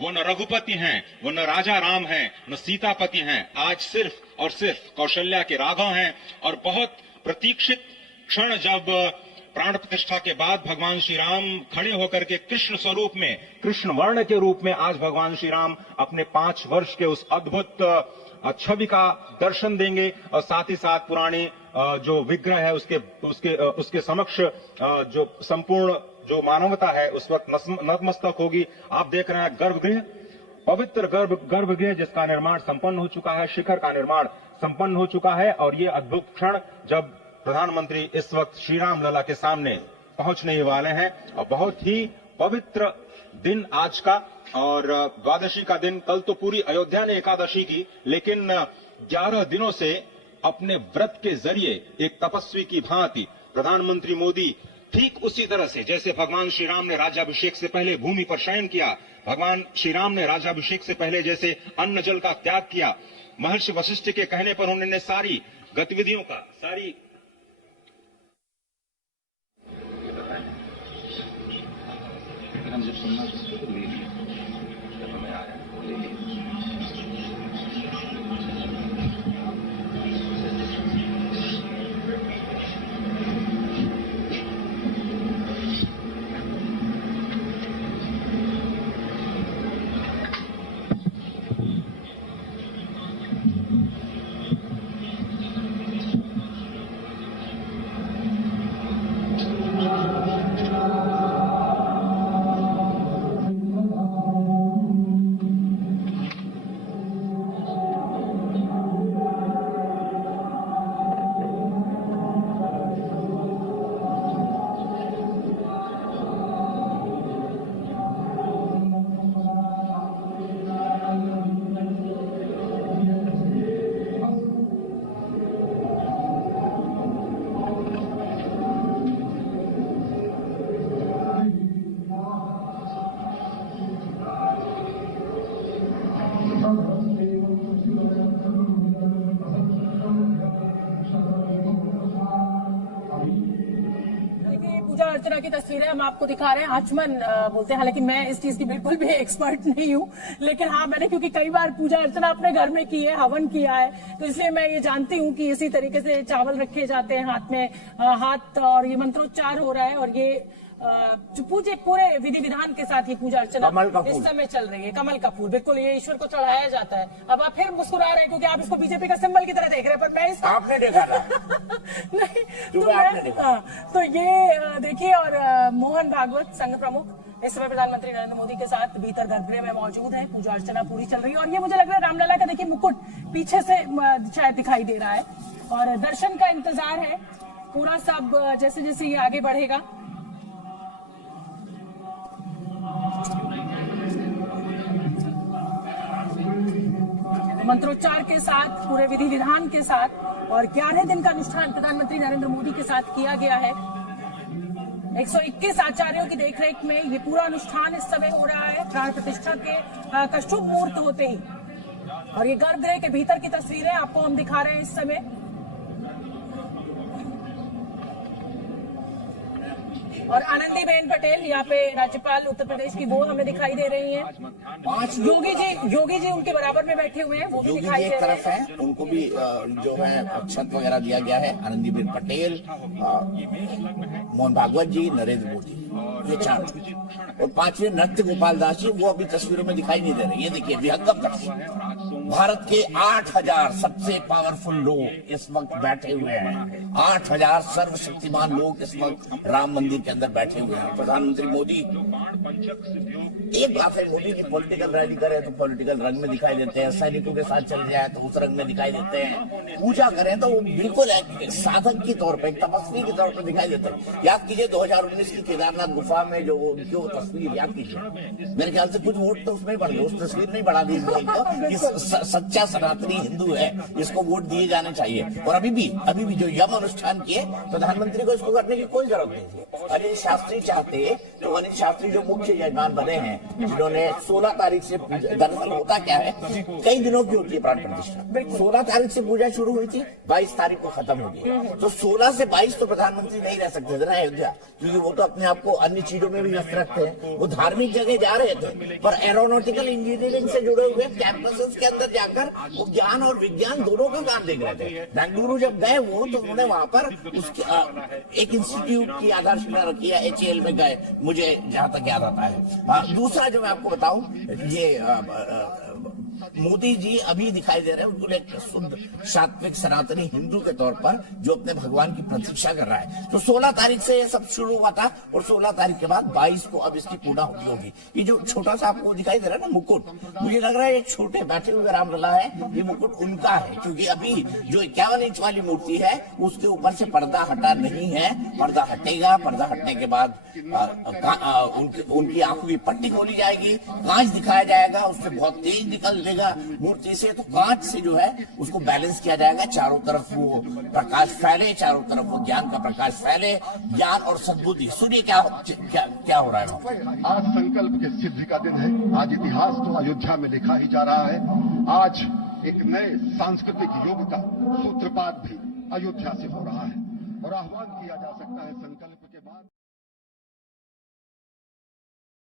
वो न रघुपति हैं, वो न राजा राम हैं, न सीतापति हैं। आज सिर्फ और सिर्फ कौशल्या के राघव हैं। और बहुत प्रतीक्षित क्षण जब प्राण प्रतिष्ठा के बाद भगवान श्री राम खड़े होकर के कृष्ण स्वरूप में, कृष्ण वर्ण के रूप में आज भगवान श्री राम अपने 5 वर्ष के उस अद्भुत छवि का दर्शन देंगे और साथ ही साथ पुराने जो विग्रह है उसके समक्ष जो संपूर्ण जो मानवता है उस वक्त नतमस्तक होगी। आप देख रहे हैं गर्भगृह, पवित्र गर्भगृह जिसका निर्माण संपन्न हो चुका है, शिखर का निर्माण संपन्न हो चुका है। और ये अद्भुत क्षण जब प्रधानमंत्री इस वक्त श्री राम लला के सामने पहुंचने ही वाले हैं और बहुत ही पवित्र दिन आज का। और द्वादशी का दिन, कल तो पूरी अयोध्या ने एकादशी की, लेकिन 11 दिनों से अपने व्रत के जरिए एक तपस्वी की भांति प्रधानमंत्री मोदी ठीक उसी तरह से जैसे भगवान श्री राम ने राज्याभिषेक से पहले भूमि पर शयन किया, भगवान श्री राम ने राज्याभिषेक से पहले जैसे अन्न जल का त्याग किया, महर्षि वशिष्ठ के कहने पर उन्होंने सारी गतिविधियों का पूजा अर्चना की तस्वीरें हम आपको दिखा रहे हैं। आचमन बोलते हैं, हालांकि मैं इस चीज की बिल्कुल भी एक्सपर्ट नहीं हूँ, लेकिन हाँ मैंने क्योंकि कई बार पूजा अर्चना अपने घर में की है, हवन किया है, तो इसलिए मैं ये जानती हूँ कि इसी तरीके से चावल रखे जाते हैं हाथ में, हाथ और ये मंत्रोच्चार हो रहा है और ये जो पूजे पूरे विधि विधान के साथ ही पूजा अर्चना इस समय चल रही है। कमल का फूल बिल्कुल ये ईश्वर को चढ़ाया जाता है। अब आप फिर मुस्कुरा रहे हैं क्योंकि आप इसको बीजेपी का सिंबल की तरह देख रहे हैं, पर मैं इसको आपने देखा था नहीं तो ये देखिए। और मोहन भागवत संघ प्रमुख इस समय प्रधानमंत्री नरेंद्र मोदी के साथ भीतर गर्भगृह में मौजूद है। पूजा अर्चना पूरी चल रही है और ये मुझे लग रहा है रामलला का देखिए मुकुट पीछे से शायद दिखाई दे रहा है और दर्शन का इंतजार है पूरा। सब जैसे जैसे ये आगे बढ़ेगा मंत्रोच्चार के साथ, पूरे विधि विधान के साथ और 11 दिन का अनुष्ठान प्रधानमंत्री नरेंद्र मोदी के साथ किया गया है। 121 आचार्यों की देखरेख में ये पूरा अनुष्ठान इस समय हो रहा है। प्राण प्रतिष्ठा के शुभ मुहूर्त होते ही और ये गर्भगृह के भीतर की तस्वीरें आपको हम दिखा रहे हैं इस समय। और आनंदीबेन पटेल यहाँ पे राज्यपाल उत्तर प्रदेश की वो हमें दिखाई दे रही हैं। 5 योगी जी उनके बराबर में बैठे हुए हैं, वो भी दिखाई दे रहे हैं। उनको भी जो है अक्षत वगैरह दिया गया है। आनंदीबेन पटेल, मोहन भागवत जी, नरेंद्र मोदी, ये 4 और 5वें नृत्य गोपाल दास जी, वो अभी तस्वीरों में दिखाई नहीं दे रहे। ये देखिए विहंगम दर्शन। भारत के 8000 सबसे पावरफुल लोग इस वक्त बैठे हुए हैं। 8000 सर्वशक्तिमान लोग इस वक्त राम मंदिर के अंदर बैठे हुए हैं। प्रधानमंत्री मोदी एक बार फिर मोदी जी पॉलिटिकल रैली करें तो पॉलिटिकल रंग में दिखाई देते हैं, सैनिकों के साथ चले जाए तो उस रंग में दिखाई देते हैं, पूजा करें तो वो बिल्कुल एक साधक के तौर पर, एक तपस्वी के तौर पर दिखाई देते हैं। याद कीजिए 2019 की केदारनाथ गुफा में जो उनकी तस्वीर याद कीजिए, मेरे ख्याल से कुछ वोट तो उसमें बढ़ गए, उस तस्वीर नहीं बढ़ा दी कि सच्चा सनातनी हिंदू है, इसको वोट दिए जाने चाहिए। और अभी भी जो यम अनुष्ठान किए, प्रधानमंत्री को इसको करने की कोई जरूरत नहीं थी। अनिल शास्त्री चाहते तो अनिल शास्त्री जो मुख्य यजमान बने हैं जिन्होंने 16 तारीख से दरअसल होता क्या है, कई दिनों की होती है प्राण प्रतिष्ठा। 16 तारीख से पूजा शुरू हुई थी, 22 तारीख को खत्म हो गई। तो 16 से 22 तो प्रधानमंत्री नहीं रह सकते थे ना अयोध्या, क्योंकि वो तो अपने आप को अन्य चीजों में भी व्यस्त रखते हैं। वो धार्मिक जगह जा रहे थे, पर एरोनॉटिकल इंजीनियरिंग से जुड़े हुए कैंपसेस के अंदर जाकर वो ज्ञान और विज्ञान दोनों का काम देख रहे थे। बेंगलुरु जब गए वो, तो उन्होंने वहां पर उसके एक इंस्टीट्यूट की आधारशिला रखी है, HAL में गए, मुझे जहां तक याद आता है। दूसरा जो मैं आपको बताऊं, ये मोदी जी अभी दिखाई दे रहे हैं, उनको एक शुद्ध सात्विक सनातनी हिंदू के तौर पर जो अपने भगवान की प्रतीक्षा कर रहा है। तो 16 तारीख से ये सब शुरू हुआ था और 16 तारीख के बाद 22 को अब इसकी पूर्णाहुति होगी। ये जो छोटा सा आपको दिखाई दे रहा है ना मुकुट, मुझे लग रहा है एक छोटे बैठे हुए रामलला है, ये मुकुट उनका है, क्योंकि अभी जो 51 इंच वाली मूर्ति है उसके ऊपर से पर्दा हटा नहीं है। पर्दा हटेगा, पर्दा हटने के बाद उनकी आंखों की पट्टी खोली जाएगी, कांच दिखाया जाएगा, उससे बहुत तेज निकलेगा मूर्ति से। तो कांच से जो है उसको बैलेंस किया जाएगा, चारों तरफ वो प्रकाश फैले, चारों तरफ वो ज्ञान का प्रकाश फैले, ज्ञान और सद्बुद्धि। सुनिए क्या हो रहा है। आज संकल्प के सिद्धि का दिन है। आज इतिहास तो अयोध्या में लिखा ही जा रहा है। आज एक नए सांस्कृतिक युग का सूत्रपात भी अयोध्या से हो रहा है और आह्वान किया जा सकता है संकल्प के बाद।